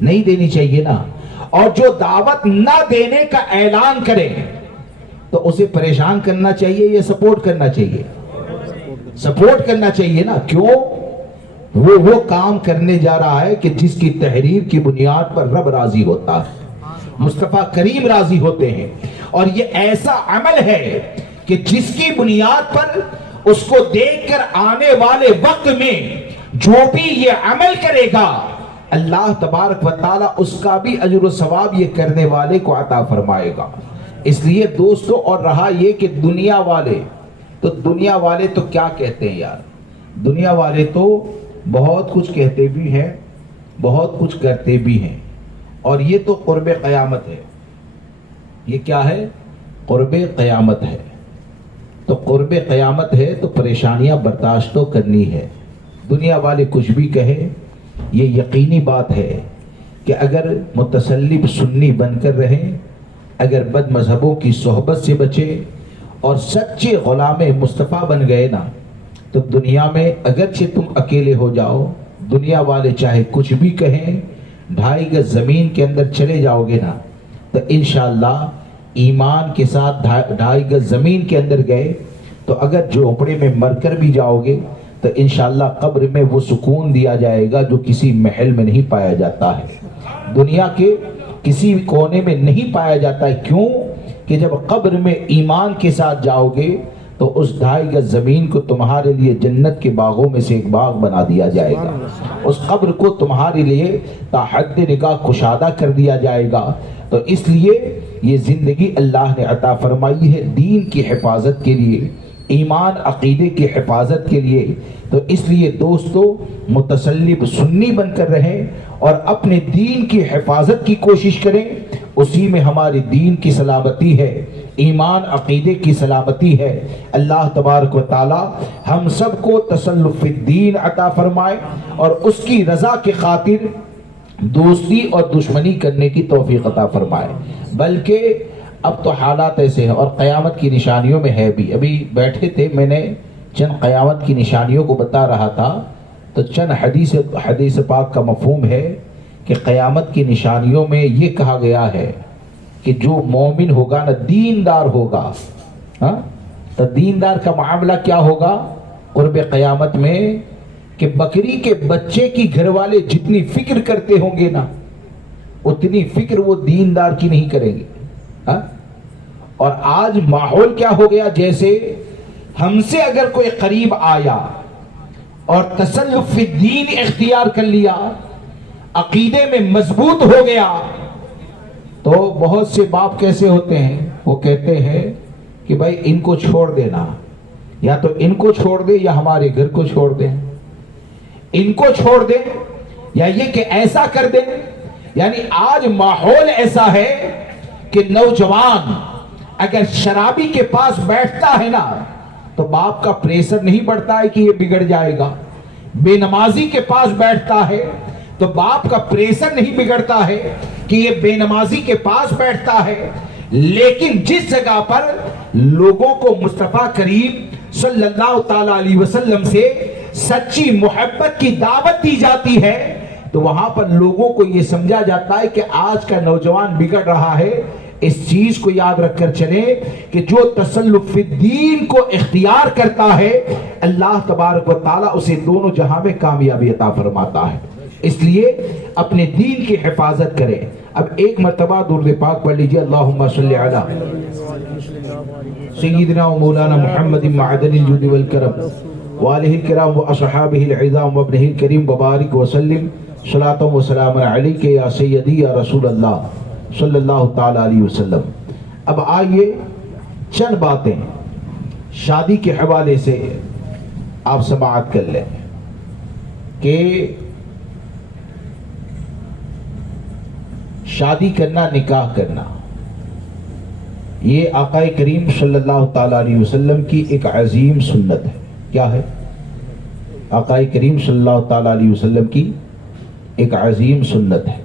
نہیں دینی چاہیے نا۔ اور جو دعوت نہ دینے کا اعلان کرے تو اسے پریشان کرنا چاہیے یا سپورٹ کرنا چاہیے؟ سپورٹ کرنا چاہیے نا۔ کیوں؟ وہ کام کرنے جا رہا ہے کہ جس کی تحریر کی بنیاد پر رب راضی ہوتا ہے، مصطفیٰ کریم راضی ہوتے ہیں، اور یہ ایسا عمل ہے کہ جس کی بنیاد پر اس کو دیکھ کر آنے والے وقت میں جو بھی یہ عمل کرے گا اللہ تبارک و تعالیٰ اس کا بھی اجر و ثواب یہ کرنے والے کو عطا فرمائے گا۔ اس لیے دوستو، اور رہا یہ کہ دنیا والے تو کیا کہتے ہیں یار، دنیا والے تو بہت کچھ کہتے بھی ہیں، بہت کچھ کرتے بھی ہیں، اور یہ تو قرب قیامت ہے۔ یہ کیا ہے؟ قرب قیامت ہے۔ تو قرب قیامت ہے تو پریشانیاں برداشت تو کرنی ہے۔ دنیا والے کچھ بھی کہیں، یہ یقینی بات ہے کہ اگر متسلب سنی بن کر رہیں، اگر بد مذہبوں کی صحبت سے بچے اور سچے غلام مصطفیٰ بن گئے نا، تو دنیا میں اگرچہ تم اکیلے ہو جاؤ، دنیا والے چاہے کچھ بھی کہیں، 2.5 گز زمین کے اندر چلے جاؤ گے نا تو انشاءاللہ ایمان کے ساتھ 2.5 گز زمین کے اندر گئے تو اگر جھونپڑے میں مر کر بھی جاؤ گے تو انشاءاللہ قبر میں وہ سکون دیا جائے گا جو کسی محل میں نہیں پایا جاتا ہے، دنیا کے کسی کونے میں نہیں پایا جاتا ہے۔ کیوں؟ کہ جب قبر میں ایمان کے ساتھ جاؤ گے تو اس 2.5 گز زمین کو تمہارے لیے جنت کے باغوں میں سے ایک باغ بنا دیا جائے گا، اس قبر کو تمہارے لیے تا حد نگاہ کشادہ کر دیا جائے گا۔ تو اس لیے یہ زندگی اللہ نے عطا فرمائی ہے دین کی حفاظت کے لیے، ایمان عقیدے کی حفاظت کے لیے۔ تو اس لیے دوستو، متسلب سنی بن کر رہیں اور اپنے دین کی حفاظت کی کوشش کریں، اسی میں ہماری دین کی سلامتی ہے، ایمان عقیدے کی سلامتی ہے۔ اللہ تبارک و تعالی ہم سب کو تسلف فی الدین عطا فرمائے اور اس کی رضا کے خاطر دوستی اور دشمنی کرنے کی توفیق عطا فرمائے۔ بلکہ اب تو حالات ایسے ہیں اور قیامت کی نشانیوں میں ہے بھی۔ ابھی بیٹھے تھے، میں نے چند قیامت کی نشانیوں کو بتا رہا تھا، تو چند حدیث پاک کا مفہوم ہے کہ قیامت کی نشانیوں میں یہ کہا گیا ہے کہ جو مومن ہوگا نا، دیندار ہوگا، تو دیندار کا معاملہ کیا ہوگا قرب قیامت میں؟ کہ بکری کے بچے کی گھر والے جتنی فکر کرتے ہوں گے نا، اتنی فکر وہ دیندار کی نہیں کریں گے۔ اور آج ماحول کیا ہو گیا، جیسے ہم سے اگر کوئی قریب آیا اور تسلف فی الدین اختیار کر لیا، عقیدے میں مضبوط ہو گیا، تو بہت سے باپ کیسے ہوتے ہیں، وہ کہتے ہیں کہ بھائی ان کو چھوڑ دینا، یا تو ان کو چھوڑ دے یا ہمارے گھر کو چھوڑ دیں، ان کو چھوڑ دیں یا یہ کہ ایسا کر دیں۔ یعنی آج ماحول ایسا ہے کہ نوجوان اگر شرابی کے پاس بیٹھتا ہے نا تو باپ کا پریشر نہیں بڑھتا ہے کہ یہ بگڑ جائے گا، بے نمازی کے پاس بیٹھتا ہے تو باپ کا پریشر نہیں بگڑتا ہے کہ یہ بے نمازی کے پاس بیٹھتا ہے۔ لیکن جس جگہ پر لوگوں کو مصطفیٰ کریم صلی اللہ تعالیٰ علیہ وسلم سے سچی محبت کی دعوت دی جاتی ہے تو وہاں پر لوگوں کو یہ سمجھا جاتا ہے کہ آج کا نوجوان بگڑ رہا ہے۔ اس چیز کو یاد رکھ کر چلیں کہ جو تسلف فی الدین کو اختیار کرتا ہے اللہ تبارک و تعالیٰ اسے دونوں جہاں میں کامیابی عطا فرماتا ہے۔ اس لیے اپنے دین کی حفاظت کریں۔ اب ایک مرتبہ درود پاک پڑھ لیجئے، اللہم صلی علی سیدنا و مولانا محمد معدن الجود والکرم وآلہ الکرام و اصحابہ العظام و ابنہ الکریم وبارک وسلم صلاۃ و سلام علیک یا سیدی یا رسول اللہ صلی اللہ تعالی علیہ وسلم۔ اب آئیے چند باتیں شادی کے حوالے سے آپ سماعت کر لیں کہ شادی کرنا، نکاح کرنا، یہ آقا کریم صلی اللہ تعالیٰ علیہ وسلم کی ایک عظیم سنت ہے۔ کیا ہے؟ آقا کریم صلی اللہ تعالیٰ علیہ وسلم کی ایک عظیم سنت ہے،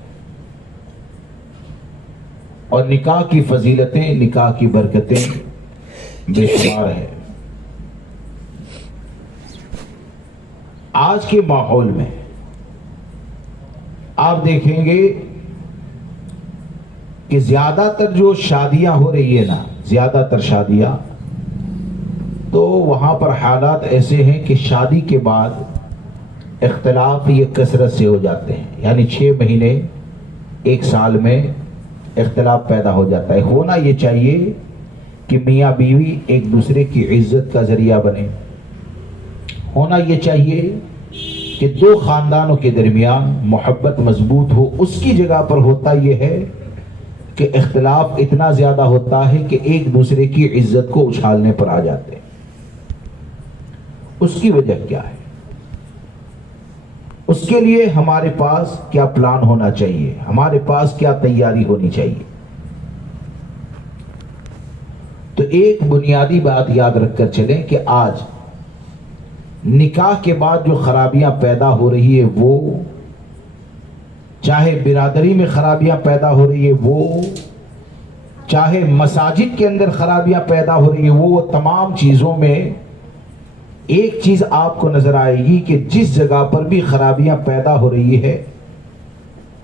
اور نکاح کی فضیلتیں، نکاح کی برکتیں بے شمار ہیں۔ آج کے ماحول میں آپ دیکھیں گے کہ زیادہ تر جو شادیاں ہو رہی ہے نا، زیادہ تر شادیاں، تو وہاں پر حالات ایسے ہیں کہ شادی کے بعد اختلاف یہ کثرت سے ہو جاتے ہیں، یعنی 6 مہینے 1 سال میں اختلاف پیدا ہو جاتا ہے۔ ہونا یہ چاہیے کہ میاں بیوی ایک دوسرے کی عزت کا ذریعہ بنے، ہونا یہ چاہیے کہ 2 خاندانوں کے درمیان محبت مضبوط ہو۔ اس کی جگہ پر ہوتا یہ ہے کہ اختلاف اتنا زیادہ ہوتا ہے کہ ایک دوسرے کی عزت کو اچھالنے پر آ جاتے ہیں۔ اس کی وجہ کیا ہے؟ اس کے لیے ہمارے پاس کیا پلان ہونا چاہیے، ہمارے پاس کیا تیاری ہونی چاہیے؟ تو ایک بنیادی بات یاد رکھ کر چلیں کہ آج نکاح کے بعد جو خرابیاں پیدا ہو رہی ہے، وہ چاہے برادری میں خرابیاں پیدا ہو رہی ہے، وہ چاہے مساجد کے اندر خرابیاں پیدا ہو رہی ہے، وہ تمام چیزوں میں ایک چیز آپ کو نظر آئے گی کہ جس جگہ پر بھی خرابیاں پیدا ہو رہی ہے،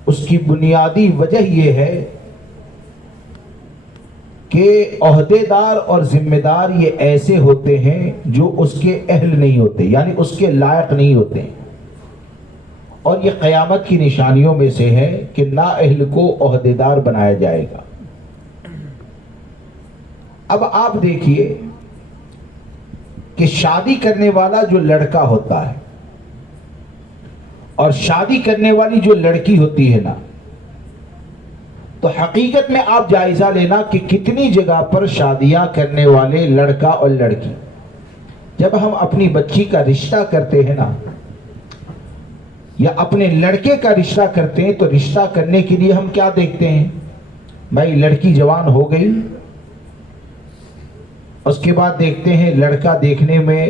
اس کی بنیادی وجہ یہ ہے کہ عہدیدار اور ذمہ دار یہ ایسے ہوتے ہیں جو اس کے اہل نہیں ہوتے، یعنی اس کے لائق نہیں ہوتے۔ اور یہ قیامت کی نشانیوں میں سے ہے کہ نااہل کو عہدیدار بنایا جائے گا۔ اب آپ دیکھیے کہ شادی کرنے والا جو لڑکا ہوتا ہے اور شادی کرنے والی جو لڑکی ہوتی ہے نا، تو حقیقت میں آپ جائزہ لینا کہ کتنی جگہ پر شادیاں کرنے والے لڑکا اور لڑکی، جب ہم اپنی بچی کا رشتہ کرتے ہیں نا، یا اپنے لڑکے کا رشتہ کرتے ہیں، تو رشتہ کرنے کے لیے ہم کیا دیکھتے ہیں؟ بھائی لڑکی جوان ہو گئی، اس کے بعد دیکھتے ہیں لڑکا دیکھنے میں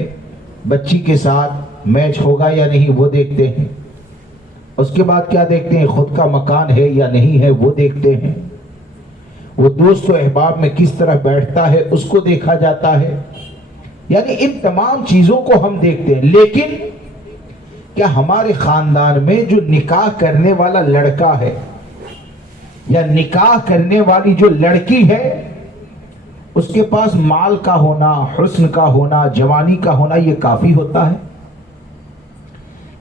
بچی کے ساتھ میچ ہوگا یا نہیں، وہ دیکھتے ہیں۔ اس کے بعد کیا دیکھتے ہیں؟ خود کا مکان ہے یا نہیں ہے، وہ دیکھتے ہیں۔ وہ دوست و احباب میں کس طرح بیٹھتا ہے، اس کو دیکھا جاتا ہے۔ یعنی ان تمام چیزوں کو ہم دیکھتے ہیں، لیکن کیا ہمارے خاندان میں جو نکاح کرنے والا لڑکا ہے یا نکاح کرنے والی جو لڑکی ہے، اس کے پاس مال کا ہونا، حسن کا ہونا، جوانی کا ہونا یہ کافی ہوتا ہے؟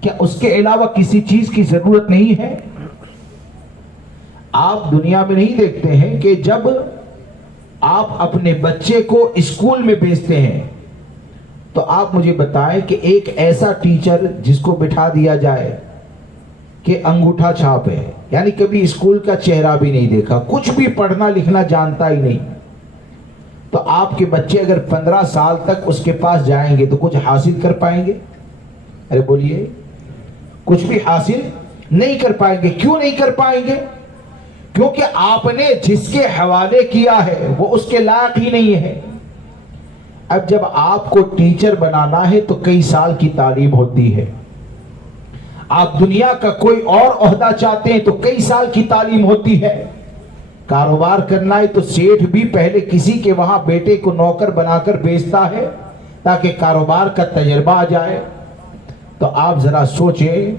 کیا اس کے علاوہ کسی چیز کی ضرورت نہیں ہے؟ آپ دنیا میں نہیں دیکھتے ہیں کہ جب آپ اپنے بچے کو اسکول میں بھیجتے ہیں تو آپ مجھے بتائیں کہ ایک ایسا ٹیچر جس کو بٹھا دیا جائے کہ انگوٹھا چھاپ ہے، یعنی کبھی اسکول کا چہرہ بھی نہیں دیکھا، کچھ بھی پڑھنا لکھنا جانتا ہی نہیں، تو آپ کے بچے اگر 15 سال تک اس کے پاس جائیں گے تو کچھ حاصل کر پائیں گے؟ ارے بولیے، کچھ بھی حاصل نہیں کر پائیں گے۔ کیوں نہیں کر پائیں گے؟ کیونکہ آپ نے جس کے حوالے کیا ہے وہ اس کے لائق ہی نہیں ہے۔ اب جب آپ کو ٹیچر بنانا ہے تو کئی سال کی تعلیم ہوتی ہے، آپ دنیا کا کوئی اور عہدہ چاہتے ہیں تو کئی سال کی تعلیم ہوتی ہے، کاروبار کرنا ہے تو سیٹھ بھی پہلے کسی کے وہاں بیٹے کو نوکر بنا کر بھیجتا ہے تاکہ کاروبار کا تجربہ آ جائے۔ تو آپ ذرا سوچیں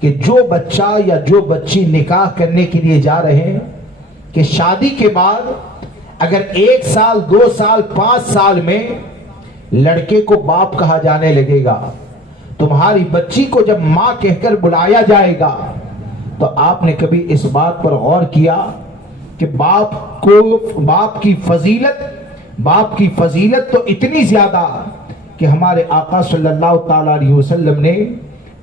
کہ جو بچہ یا جو بچی نکاح کرنے کے لیے جا رہے ہیں کہ شادی کے بعد اگر 1 سال 2 سال 5 سال میں لڑکے کو باپ کہا جانے لگے گا، تمہاری بچی کو جب ماں کہہ کر بلایا جائے گا، تو آپ نے کبھی اس بات پر غور کیا کہ باپ کی فضیلت تو اتنی زیادہ کہ ہمارے آقا صلی اللہ تعالیٰ علیہ وسلم نے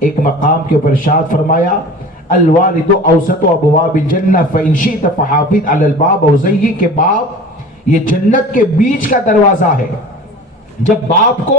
ایک مقام کے اوپر ارشاد فرمایا، الوالد اوسط ابواب الجنہ فإن شئت فحافظ علی الباب اوزیہ، کہ باپ یہ جنت کے بیچ کا دروازہ ہے۔ جب باپ کو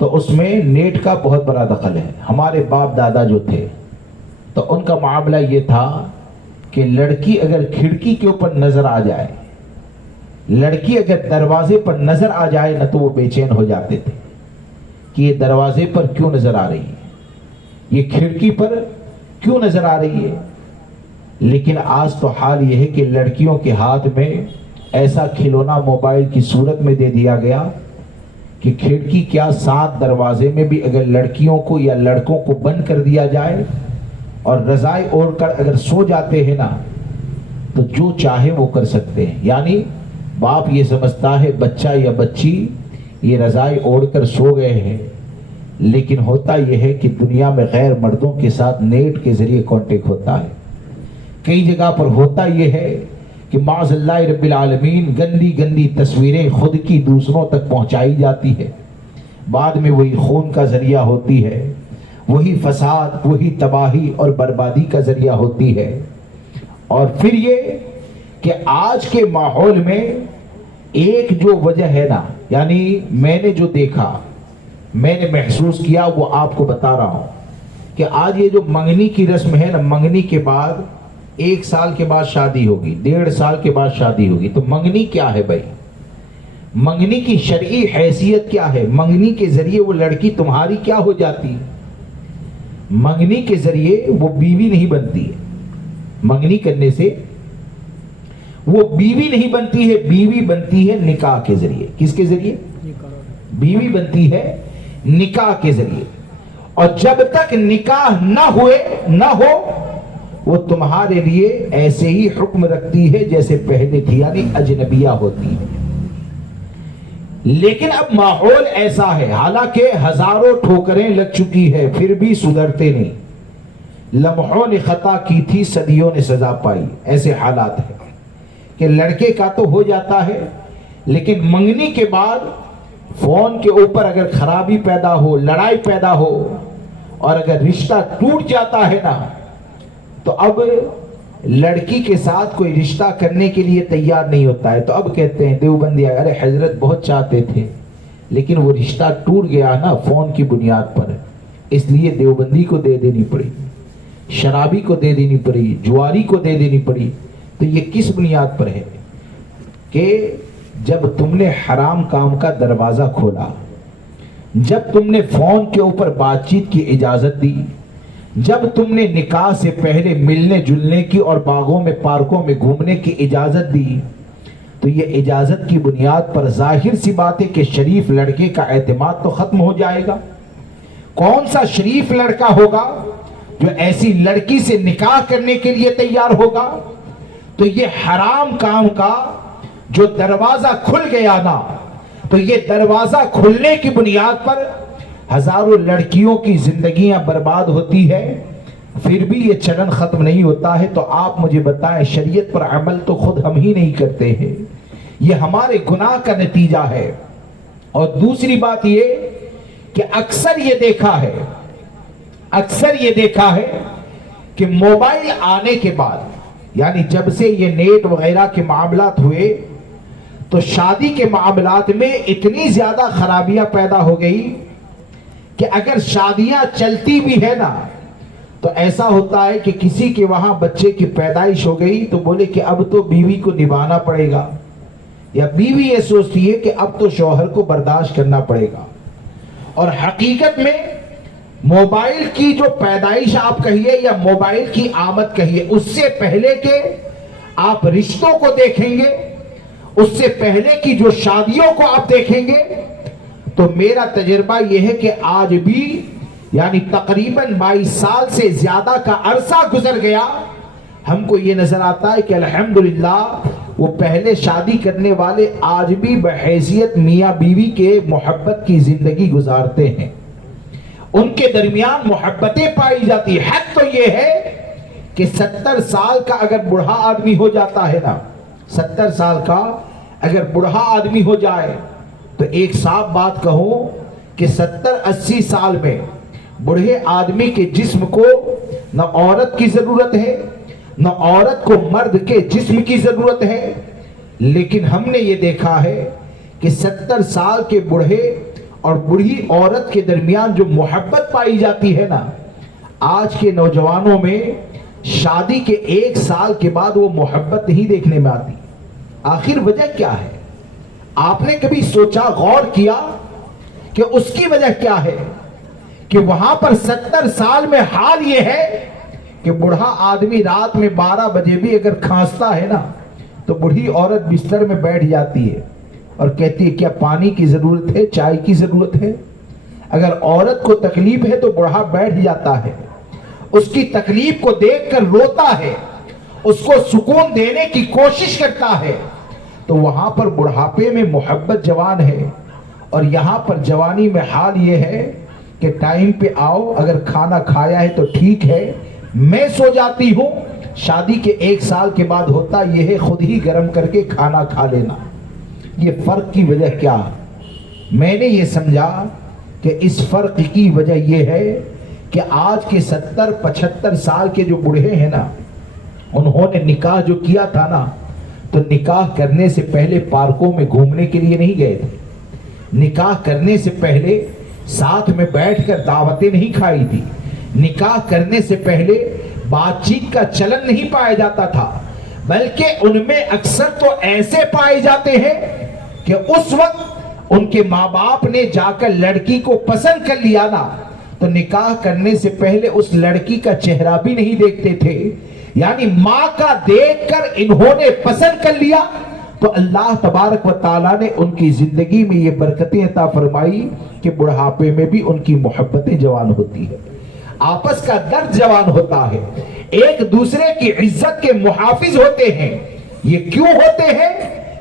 تو اس میں نیٹ کا بہت بڑا دخل ہے. ہمارے باپ دادا جو تھے تو ان کا معاملہ یہ تھا کہ لڑکی اگر کھڑکی کے اوپر نظر آ جائے، لڑکی اگر دروازے پر نظر آ جائے نہ، تو وہ بے چین ہو جاتے تھے کہ یہ دروازے پر کیوں نظر آ رہی ہے، یہ کھڑکی پر کیوں نظر آ رہی ہے. لیکن آج تو حال یہ ہے کہ لڑکیوں کے ہاتھ میں ایسا کھلونا موبائل کی صورت میں دے دیا گیا کہ کھڑکی کیا 7 دروازے میں بھی اگر لڑکیوں کو یا لڑکوں کو بند کر دیا جائے اور رضائی اوڑھ کر اگر سو جاتے ہیں نا، تو جو چاہے وہ کر سکتے ہیں. یعنی باپ یہ سمجھتا ہے بچہ یا بچی یہ رضائی اوڑھ کر سو گئے ہیں، لیکن ہوتا یہ ہے کہ دنیا میں غیر مردوں کے ساتھ نیٹ کے ذریعے کانٹیکٹ ہوتا ہے. کئی جگہ پر ہوتا یہ ہے کہ معاذ اللہ رب العالمین گندی گندی تصویریں خود کی دوسروں تک پہنچائی جاتی ہے، بعد میں وہی خون کا ذریعہ ہوتی ہے، وہی فساد، وہی تباہی اور بربادی کا ذریعہ ہوتی ہے. اور پھر یہ کہ آج کے ماحول میں ایک جو وجہ ہے نا، یعنی میں نے جو دیکھا، میں نے محسوس کیا، وہ آپ کو بتا رہا ہوں کہ آج یہ جو منگنی کی رسم ہے نا، منگنی کے بعد 1 سال کے بعد شادی ہوگی، 1.5 سال کے بعد شادی ہوگی. تو منگنی کیا ہے بھائی؟ منگنی کی شرعی حیثیت کیا ہے؟ منگنی کے ذریعے وہ لڑکی تمہاری کیا ہو جاتی؟ منگنی کے ذریعے وہ بیوی نہیں بنتی ہے. منگنی کرنے سے وہ بیوی نہیں بنتی ہے، بیوی بنتی ہے نکاح کے ذریعے. کس کے ذریعے؟ بیوی بنتی ہے نکاح کے ذریعے. اور جب تک نکاح نہ ہو وہ تمہارے لیے ایسے ہی حکم رکھتی ہے جیسے پہلے تھی، یعنی اجنبیہ ہوتی ہے. لیکن اب ماحول ایسا ہے، حالانکہ ہزاروں ٹھوکریں لگ چکی ہے پھر بھی سدھرتے نہیں. لمحوں نے خطا کی تھی، صدیوں نے سزا پائی. ایسے حالات ہیں کہ لڑکے کا تو ہو جاتا ہے، لیکن منگنی کے بعد فون کے اوپر اگر خرابی پیدا ہو، لڑائی پیدا ہو، اور اگر رشتہ ٹوٹ جاتا ہے نا، تو اب لڑکی کے ساتھ کوئی رشتہ کرنے کے لیے تیار نہیں ہوتا ہے. تو اب کہتے ہیں دیوبندی، ارے حضرت بہت چاہتے تھے لیکن وہ رشتہ ٹوٹ گیا نا فون کی بنیاد پر، اس لیے دیوبندی کو دے دینی پڑی، شرابی کو دے دینی پڑی، جواری کو دے دینی پڑی. تو یہ کس بنیاد پر ہے؟ کہ جب تم نے حرام کام کا دروازہ کھولا، جب تم نے فون کے اوپر بات چیت کی اجازت دی، جب تم نے نکاح سے پہلے ملنے جلنے کی اور باغوں میں پارکوں میں گھومنے کی اجازت دی، تو یہ اجازت کی بنیاد پر ظاہر سی بات ہے کہ شریف لڑکے کا اعتماد تو ختم ہو جائے گا. کون سا شریف لڑکا ہوگا جو ایسی لڑکی سے نکاح کرنے کے لیے تیار ہوگا؟ تو یہ حرام کام کا جو دروازہ کھل گیا نا، تو یہ دروازہ کھلنے کی بنیاد پر ہزاروں لڑکیوں کی زندگیاں برباد ہوتی ہے، پھر بھی یہ چلن ختم نہیں ہوتا ہے. تو آپ مجھے بتائیں، شریعت پر عمل تو خود ہم ہی نہیں کرتے ہیں، یہ ہمارے گناہ کا نتیجہ ہے. اور دوسری بات یہ کہ اکثر یہ دیکھا ہے کہ موبائل آنے کے بعد، یعنی جب سے یہ نیٹ وغیرہ کے معاملات ہوئے، تو شادی کے معاملات میں اتنی زیادہ خرابیاں پیدا ہو گئی کہ اگر شادیاں چلتی بھی ہے نا، تو ایسا ہوتا ہے کہ کسی کے وہاں بچے کی پیدائش ہو گئی تو بولے کہ اب تو بیوی کو نبھانا پڑے گا، یا بیوی یہ سوچتی ہے کہ اب تو شوہر کو برداشت کرنا پڑے گا. اور حقیقت میں موبائل کی جو پیدائش آپ کہیے یا موبائل کی آمد کہیے، اس سے پہلے کے آپ رشتوں کو دیکھیں گے، اس سے پہلے کی جو شادیوں کو آپ دیکھیں گے، تو میرا تجربہ یہ ہے کہ آج بھی یعنی تقریباً 22 سال سے زیادہ کا عرصہ گزر گیا، ہم کو یہ نظر آتا ہے کہ الحمدللہ وہ پہلے شادی کرنے والے آج بھی بحیثیت میاں بیوی کے محبت کی زندگی گزارتے ہیں، ان کے درمیان محبتیں پائی جاتی. حق تو یہ ہے کہ 70 سال کا اگر بوڑھا آدمی ہو جاتا ہے نا، 70 سال کا اگر بوڑھا آدمی ہو جائے، تو ایک صاف بات کہوں کہ 70-80 سال میں بوڑھے آدمی کے جسم کو نہ عورت کی ضرورت ہے، نہ عورت کو مرد کے جسم کی ضرورت ہے. لیکن ہم نے یہ دیکھا ہے کہ 70 سال کے بوڑھے اور بوڑھی عورت کے درمیان جو محبت پائی جاتی ہے نا، آج کے نوجوانوں میں شادی کے 1 سال کے بعد وہ محبت نہیں دیکھنے میں آتی۔ آخر وجہ کیا ہے؟ آپ نے کبھی سوچا، غور کیا کہ اس کی وجہ کیا ہے؟ کہ وہاں پر 70 سال میں حال یہ ہے کہ بوڑھا آدمی رات میں 12 بجے بھی اگر کھانستا ہے نا تو بوڑھی عورت بستر میں بیٹھ جاتی ہے اور کہتی ہے کیا پانی کی ضرورت ہے، چائے کی ضرورت ہے؟ اگر عورت کو تکلیف ہے تو بوڑھا بیٹھ جاتا ہے، اس کی تکلیف کو دیکھ کر روتا ہے، اس کو سکون دینے کی کوشش کرتا ہے۔ تو وہاں پر بڑھاپے میں محبت جوان ہے، اور یہاں پر جوانی میں حال یہ ہے کہ ٹائم پہ آؤ، اگر کھانا کھایا ہے تو ٹھیک ہے، میں سو جاتی ہوں۔ شادی کے 1 سال کے بعد ہوتا یہ ہے خود ہی گرم کر کے کھانا کھا لینا۔ یہ فرق کی وجہ کیا؟ میں نے یہ سمجھا کہ اس فرق کی وجہ یہ ہے کہ آج کے 70-75 سال کے جو بوڑھے ہیں نا، انہوں نے نکاح جو کیا تھا نا، تو نکاح کرنے سے پہلے پارکوں میں گھومنے کے لیے نہیں گئے تھے، نکاح کرنے سے پہلے ساتھ میں بیٹھ کر دعوتیں نہیں کھائی تھی، نکاح کرنے سے پہلے بات چیت کا چلن نہیں پایا جاتا تھا، بلکہ ان میں اکثر تو ایسے پائے جاتے ہیں کہ اس وقت ان کے ماں باپ نے جا کر لڑکی کو پسند کر لیا نا، تو نکاح کرنے سے پہلے اس لڑکی کا چہرہ بھی نہیں دیکھتے تھے، یعنی ماں کا دیکھ کر انہوں نے پسند کر لیا، تو اللہ تبارک و تعالیٰ نے ان کی زندگی میں یہ برکتیں عطا فرمائی کہ بڑھاپے میں بھی ان کی محبتیں جوان ہوتی ہے، آپس کا درد جوان ہوتا ہے، ایک دوسرے کی عزت کے محافظ ہوتے ہیں۔ یہ کیوں ہوتے ہیں؟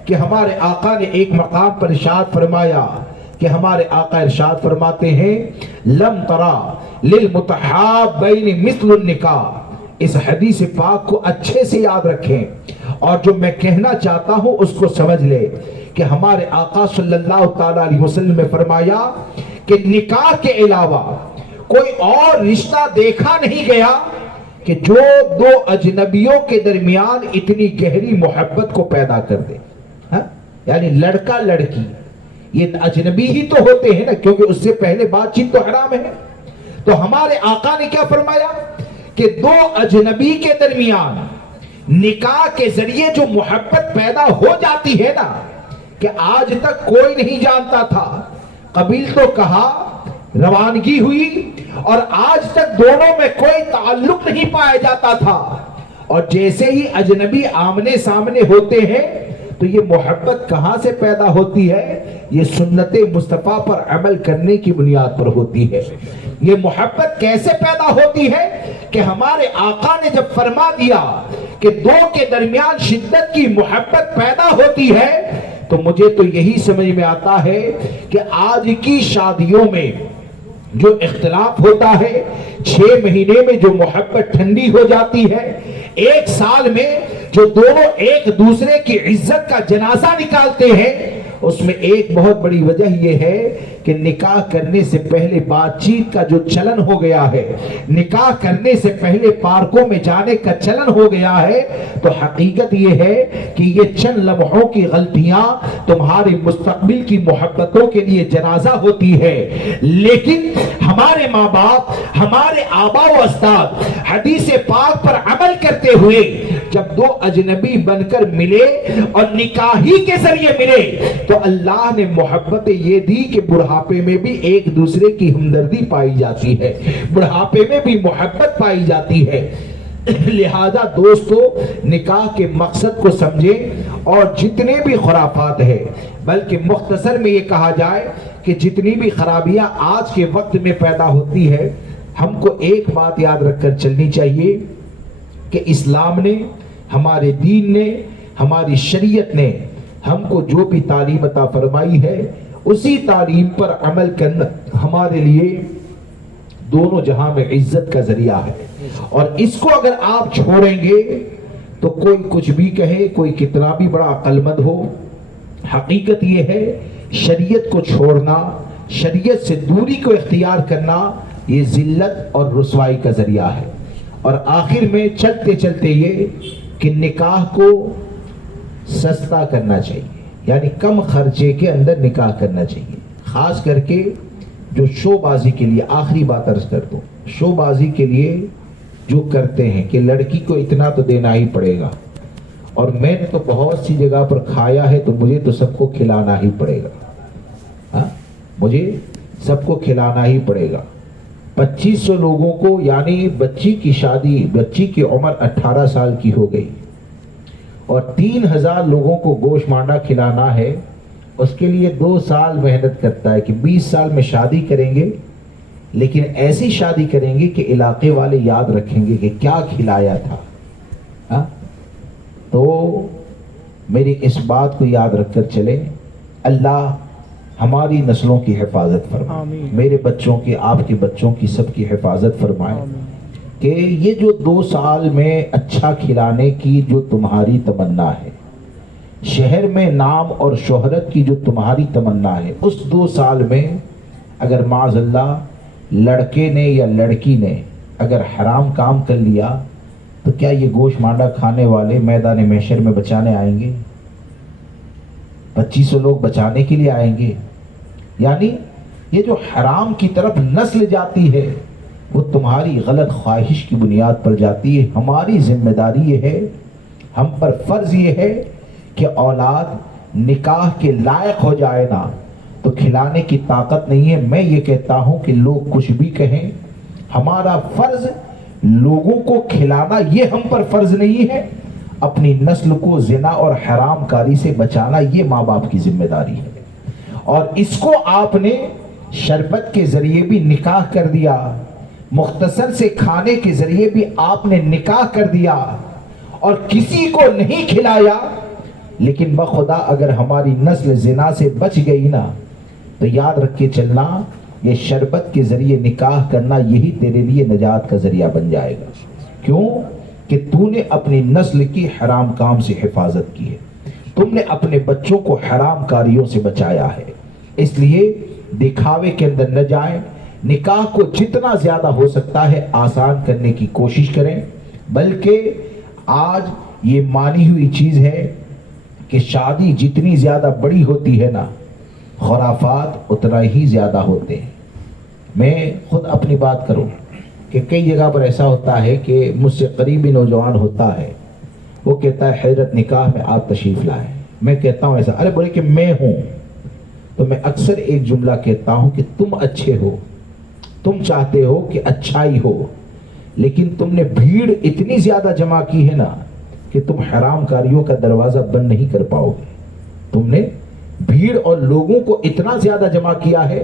کہ ہمارے آقا نے ایک مقام پر ارشاد فرمایا کہ ہمارے آقا ارشاد فرماتے ہیں لم ترا للمتحابین مثل النکاح۔ اس حدیث پاک کو اچھے سے یاد رکھیں، اور جو میں کہنا چاہتا ہوں اس کو سمجھ لے کہ ہمارے آقا صلی اللہ تعالی علیہ وسلم نے فرمایا کہ نکاح کے علاوہ کوئی اور رشتہ دیکھا نہیں گیا کہ جو 2 اجنبیوں کے درمیان اتنی گہری محبت کو پیدا کر دے۔ یعنی لڑکا لڑکی یہ اجنبی ہی تو ہوتے ہیں نا، کیونکہ اس سے پہلے بات چیت تو حرام ہے۔ تو ہمارے آقا نے کیا فرمایا کہ 2 اجنبی کے درمیان نکاح کے ذریعے جو محبت پیدا ہو جاتی ہے نا، کہ آج تک کوئی نہیں جانتا تھا، قبیل تو کہا، روانگی ہوئی، اور آج تک دونوں میں کوئی تعلق نہیں پایا جاتا تھا، اور جیسے ہی اجنبی آمنے سامنے ہوتے ہیں تو یہ محبت کہاں سے پیدا ہوتی ہے؟ یہ سنت مصطفیٰ پر عمل کرنے کی بنیاد پر ہوتی ہے۔ یہ محبت کیسے پیدا ہوتی ہے؟ کہ ہمارے آقا نے جب فرما دیا کہ 2 کے درمیان شدت کی محبت پیدا ہوتی ہے، تو مجھے تو یہی سمجھ میں آتا ہے کہ آج کی شادیوں میں جو اختلاف ہوتا ہے، 6 مہینے میں جو محبت ٹھنڈی ہو جاتی ہے، 1 سال میں جو دونوں ایک دوسرے کی عزت کا جنازہ نکالتے ہیں، اس میں ایک بہت بڑی وجہ یہ ہے کہ نکاح کرنے سے پہلے بات چیت کا جو چلن ہو گیا ہے، نکاح کرنے سے پہلے پارکوں میں جانے کا چلن ہو گیا ہے۔ تو حقیقت یہ ہے کہ یہ چند لمحوں کی غلطیاں تمہارے مستقبل کی محبتوں کے لیے جنازہ ہوتی ہے، لیکن ہمارے ماں باپ، ہمارے آبا و اجداد حدیث پاک پر عمل کرتے ہوئے جب 2 اجنبی بن کر ملے اور نکاحی کے ذریعے ملے، تو اللہ نے محبت یہ دی کہ بڑھاپے میں بھی ایک دوسرے کی ہمدردی پائی جاتی ہے، بڑھاپے میں بھی محبت پائی جاتی ہے۔ لہذا دوستو، نکاح کے مقصد کو سمجھیں، اور جتنے بھی خرافات ہیں، بلکہ مختصر میں یہ کہا جائے کہ جتنی بھی خرابیاں آج کے وقت میں پیدا ہوتی ہے، ہم کو ایک بات یاد رکھ کر چلنی چاہیے کہ اسلام نے، ہمارے دین نے، ہماری شریعت نے ہم کو جو بھی تعلیم عطا فرمائی ہے، اسی تعلیم پر عمل کرنا ہمارے لیے دونوں جہاں میں عزت کا ذریعہ ہے، اور اس کو اگر آپ چھوڑیں گے تو کوئی کچھ بھی کہے، کوئی کتنا بھی بڑا عقل مند ہو، حقیقت یہ ہے شریعت کو چھوڑنا، شریعت سے دوری کو اختیار کرنا، یہ ذلت اور رسوائی کا ذریعہ ہے۔ اور آخر میں چلتے چلتے یہ کہ نکاح کو سستا کرنا چاہیے، یعنی کم خرچے کے اندر نکاح کرنا چاہیے۔ خاص کر کے جو شو بازی کے لیے، آخری بات عرض کر دوں، شو بازی کے لیے جو کرتے ہیں کہ لڑکی کو اتنا تو دینا ہی پڑے گا، اور میں نے تو بہت سی جگہ پر کھایا ہے تو مجھے تو سب کو کھلانا ہی پڑے گا، ہاں مجھے سب کو کھلانا ہی پڑے گا۔ 2500 لوگوں کو، یعنی بچی کی شادی، بچی کی عمر 18 سال کی ہو گئی اور 3000 لوگوں کو گوشت مانڈا کھلانا ہے، اس کے لیے 2 سال محنت کرتا ہے کہ 20 سال میں شادی کریں گے، لیکن ایسی شادی کریں گے کہ علاقے والے یاد رکھیں گے کہ کیا کھلایا تھا، ہاں؟ تو میری اس بات کو یاد رکھ کر چلیں۔ اللہ ہماری نسلوں کی حفاظت فرمائے، میرے بچوں کی، آپ کے بچوں کی، سب کی حفاظت فرمائے، کہ یہ جو 2 سال میں اچھا کھلانے کی جو تمہاری تمنا ہے، شہر میں نام اور شہرت کی جو تمہاری تمنا ہے، اس 2 سال میں اگر معاذ اللہ لڑکے نے یا لڑکی نے اگر حرام کام کر لیا تو کیا یہ گوشت مانڈا کھانے والے میدان محشر میں بچانے آئیں گے؟ 2500 لوگ بچانے کے لیے آئیں گے؟ یعنی یہ جو حرام کی طرف نسل جاتی ہے وہ تمہاری غلط خواہش کی بنیاد پر جاتی ہے۔ ہماری ذمہ داری یہ ہے، ہم پر فرض یہ ہے کہ اولاد نکاح کے لائق ہو جائے نا تو کھلانے کی طاقت نہیں ہے۔ میں یہ کہتا ہوں کہ لوگ کچھ بھی کہیں، ہمارا فرض لوگوں کو کھلانا، یہ ہم پر فرض نہیں ہے۔ اپنی نسل کو زنا اور حرام کاری سے بچانا یہ ماں باپ کی ذمہ داری ہے، اور اس کو آپ نے شربت کے ذریعے بھی نکاح کر دیا، مختصر سے کھانے کے ذریعے بھی آپ نے نکاح کر دیا اور کسی کو نہیں کھلایا، لیکن بخدا اگر ہماری نسل زنا سے بچ گئی نا تو یاد رکھ کے چلنا، یہ شربت کے ذریعے نکاح کرنا یہی تیرے لیے نجات کا ذریعہ بن جائے گا۔ کیوں؟ کہ تو نے اپنی نسل کی حرام کام سے حفاظت کی ہے، تم نے اپنے بچوں کو حرام کاریوں سے بچایا ہے۔ اس لیے دکھاوے کے اندر نہ جائیں، نکاح کو جتنا زیادہ ہو سکتا ہے آسان کرنے کی کوشش کریں، بلکہ آج یہ مانی ہوئی چیز ہے کہ شادی جتنی زیادہ بڑی ہوتی ہے نا، خرافات اتنا ہی زیادہ ہوتے ہیں۔ میں خود اپنی بات کروں کہ کئی جگہ پر ایسا ہوتا ہے کہ مجھ سے قریبی نوجوان ہوتا ہے، وہ کہتا ہے حضرت نکاح میں آپ تشریف لائیں، میں کہتا ہوں ایسا، ارے بولے کہ میں ہوں، تو میں اکثر ایک جملہ کہتا ہوں کہ تم اچھے ہو، تم چاہتے ہو کہ اچھائی ہو، لیکن تم نے بھیڑ اتنی زیادہ جمع کی ہے نا کہ تم حرام کاریوں کا دروازہ بند نہیں کر پاؤ گے۔ تم نے بھیڑ اور لوگوں کو اتنا زیادہ جمع کیا ہے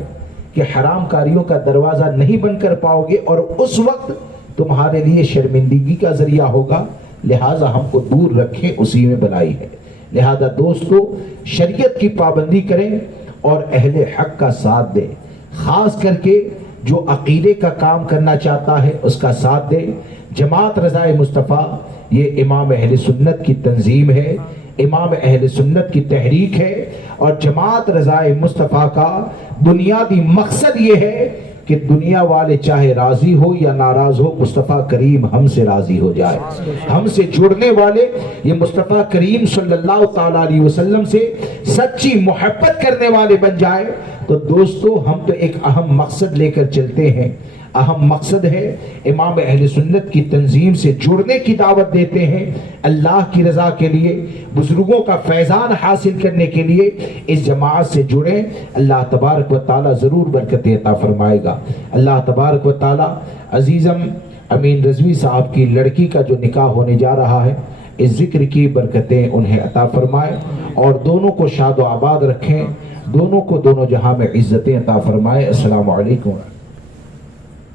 کہ حرام کاریوں کا دروازہ نہیں بند کر پاؤ گے، اور اس وقت تمہارے لیے شرمندگی کا ذریعہ ہوگا۔ لہٰذا ہم کو دور رکھیں، اسی میں بلائی ہے۔ لہذا دوستو شریعت کی پابندی کریں اور اہل حق کا ساتھ دیں، خاص کر کے جو عقیدے کا کام کرنا چاہتا ہے اس کا ساتھ دیں۔ جماعت رضائے مصطفیٰ یہ امام اہل سنت کی تنظیم ہے، امام اہل سنت کی تحریک ہے، اور جماعت رضائے مصطفیٰ کا بنیادی مقصد یہ ہے کہ دنیا والے چاہے راضی ہو یا ناراض ہو، مصطفیٰ کریم ہم سے راضی ہو جائے، ہم سے جڑنے والے یہ مصطفیٰ کریم صلی اللہ تعالیٰ علیہ وسلم سے سچی محبت کرنے والے بن جائے۔ تو دوستو ہم تو ایک اہم مقصد لے کر چلتے ہیں، اہم مقصد ہے امام اہل سنت کی تنظیم سے جڑنے کی دعوت دیتے ہیں، اللہ کی رضا کے لیے، بزرگوں کا فیضان حاصل کرنے کے لیے اس جماعت سے جڑیں۔ اللہ تبارک و تعالی ضرور برکت عطا فرمائے گا۔ اللہ تبارک و تعالی عزیزم امین رضوی صاحب کی لڑکی کا جو نکاح ہونے جا رہا ہے، اس ذکر کی برکتیں انہیں عطا فرمائے اور دونوں کو شاد و آباد رکھیں، دونوں کو دونوں جہاں میں عزتیں عطا فرمائے۔ السلام علیکم۔